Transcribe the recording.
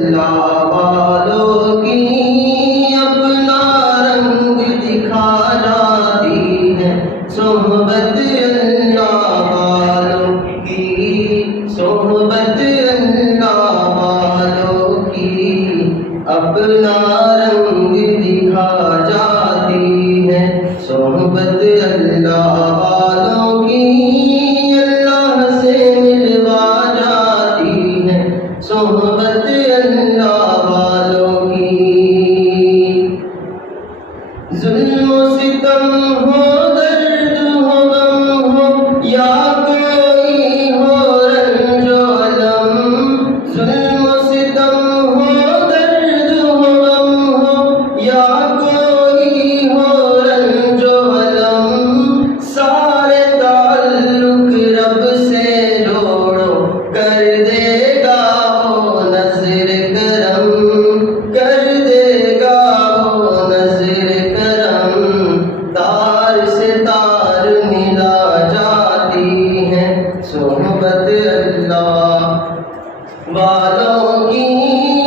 اللہ والوں کی اپنا رنگ دکھا جاتی ہے صحبت اللہ والوں کی، صحبت اللہ والوں کی اپنا رنگ دکھا جاتی ہے صحبت اللہ والوں کی، اللہ سے ملوا جاتی ہے صحبت اللہ والوں کی۔ ظلم و ستم ہو، درد ہو، غم ہو، یا کوئی ہو رنج و الم، ظلم و ستم ہو، درد ہو، غم ہو، یا کوئی ہو رنج و الم، سارے تعلق رب سے جوڑو، کر دے گا وہ نظر کرم، کر دے گا وہ نظر کرم، تار سے تار ملا جاتی ہے صحبت اللہ والوں کی،